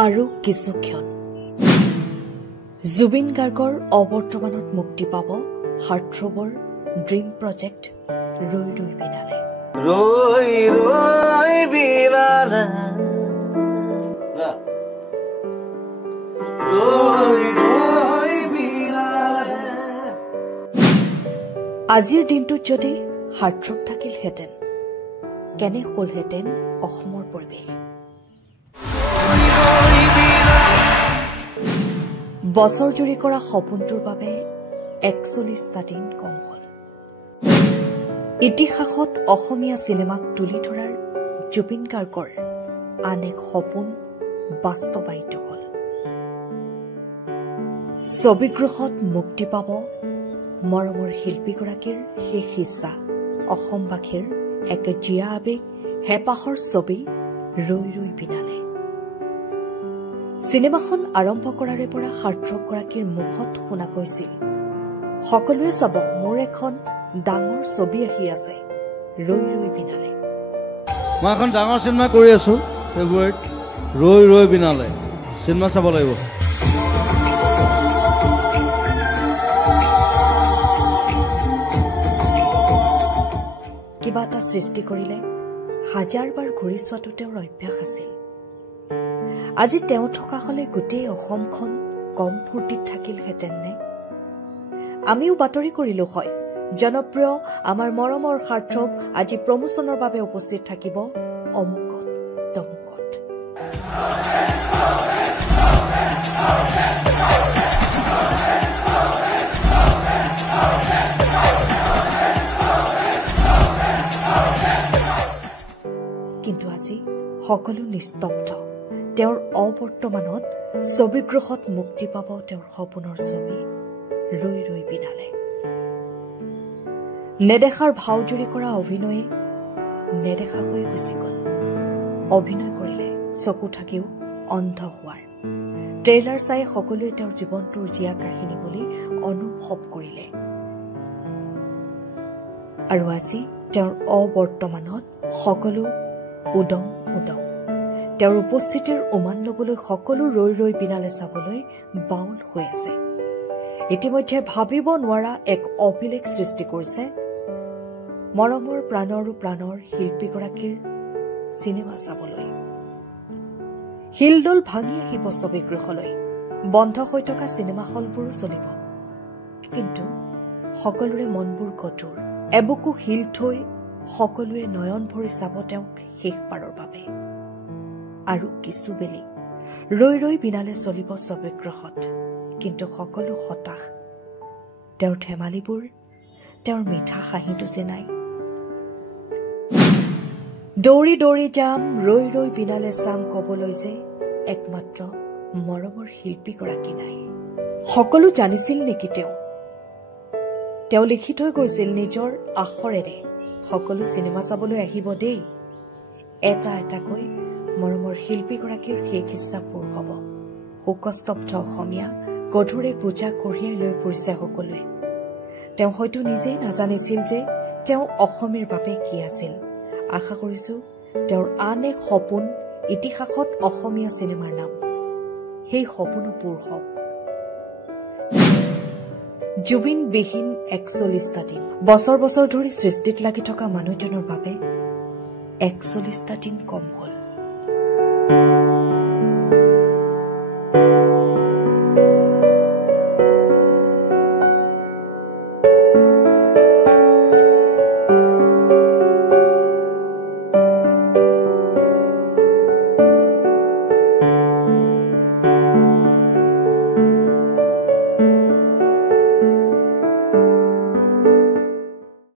আৰু কিছু ক্ষণ জুবিন গাৰ্গৰ অবৰ্তমানত মুক্তি পাব হাৰ্টথ্ৰবৰ ড্ৰিম প্ৰজেক্ট ৰৈ ৰৈ বিনালে। ৰৈ ৰৈ বিনালে ৰৈ ৰৈ বিনালে। আজিৰ দিনটোত যদি হাৰ্টথ্ৰব থাকিলহেঁতেন কেনে হ'লহেঁতেন অসমৰ পৰিৱেশ। বছৰ জুৰি কৰা সপোনটোৰ বাবে ৪১টা দিন কম হ'ল। ইতিহাসত অসমীয়া চিনেমাক তুলি ধৰাৰ জুবিন গাৰ্গৰ আন এক সপোন বাস্তৱায়িত হ'ল। ছবিগৃহত মুক্তি পাব মৰমৰ শিল্পীগৰাকীৰ শেষ ইচ্ছা, অসমবাসীৰ এক জীয়া আৱেগ, হেঁপাহৰ ছবি ৰৈ ৰৈ বিনালে। চিনেমাখন আৰম্ভ কৰাৰে পৰা হাৰ্টথ্ৰবগৰাকীৰ মুখত শুনা গৈছিল, সকলোৱে চাব, মোৰ এখন ডাঙৰ ছবি আহি আছে, ৰৈ ৰৈ বিনালে। মই এখন ডাঙৰ চিনেমা কৰি আছো ফেব্ৰুৱাৰীত, ৰৈ ৰৈ বিনালে। চিনেমা চাব লাগিব। কিবা এটা সৃষ্টি কৰিলে হাজাৰবাৰ ঘূৰি চোৱাটো তেওঁৰ অভ্যাস আছিল। আজি তেওঁ থকা হলে গোটেই অসমখন কম ফূৰ্তিত থাকিলহেঁতেন নে? আমিও বাতৰি কৰিলো হয়, জনপ্ৰিয় আমাৰ মৰমৰ হাৰ্টথ্ৰব আজি প্ৰমোচনৰ বাবে উপস্থিত থাকিব অমুকত তমুকত। কিন্তু আজি সকলো নিস্তব্ধ। তেওঁৰ অবৰ্তমানত ছবিগৃহত মুক্তি পাব তেওঁৰ সপোনৰ ছবি ৰৈ ৰৈ বিনালে। নেদেখাৰ ভাওজুৰি কৰা অভিনয়ে নেদেখাকৈ গুচি গল। অভিনয় কৰিলে চকু থাকিও অন্ধ হোৱাৰ। ট্ৰেইলাৰ চাই সকলোৱে তেওঁৰ জীৱনটোৰ জীয়া কাহিনী বুলি অনুভৱ কৰিলে। আৰু আজি তেওঁৰ অবৰ্তমানত সকলো উদং উদং। তেওঁৰ উপস্থিতিৰ উমান লবলৈ সকলো ৰৈ ৰৈ বিনালে চাবলৈ বাউল হৈ আছে। ইতিমধ্যে ভাবিব নোৱাৰা এক অভিলেখ সৃষ্টি কৰিছে মৰমৰ প্ৰাণৰো প্ৰাণৰ শিল্পীগৰাকীৰ চিনেমা চাবলৈ। শিলডল ভাঙি আহিব ছবিগৃহলৈ, বন্ধ হৈ থকা চিনেমা হলবোৰো চলিব। কিন্তু সকলোৰে মনবোৰ গধুৰ। এবুকু শিল থৈ সকলোৱে নয়ন ভৰি চাব তেওঁক শেষবাৰৰ বাবে। আৰু কিছু বেলি ৰৈ ৰৈ বিনালে চলিব ছবিগৃহত। কিন্তু সকলো হতাশ। তেওঁৰ ধেমালিবোৰ, তেওঁৰ মিঠা হাঁহিটো যে নাই। দৌৰি দৌৰি যাম, ৰৈ ৰৈ বিনালে চাম কবলৈ যে একমাত্ৰ মৰমৰ শিল্পীগৰাকী নাই। সকলো জানিছিল নেকি তেওঁ লিখি থৈ গৈছিল নিজৰ আখৰেৰে, সকলো চিনেমা চাবলৈ আহিব দেই। এটা এটাকৈ মৰমৰ শিল্পীগৰাকীৰ শেষ ইচ্ছা পূৰ হ'ব। শোকস্তব্ধ অসমীয়া গধুৰে বোজা কঢ়িয়াই লৈ ফুৰিছে সকলোৱে। তেওঁ হয়তো নিজেই নাজানিছিল যে তেওঁ অসমীৰ বাবে কি আছিল। আশা কৰিছো তেওঁৰ আন এক সপোন ইতিহাসত অসমীয়া চিনেমাৰ নাম, সেই সপোনো পূৰ হওক। জুবিন বিহীন ৪১টা দিন। বছৰ বছৰ ধৰি সৃষ্টিত লাগি থকা মানুহজনৰ বাবে ৪১টা দিন কম হ'ল।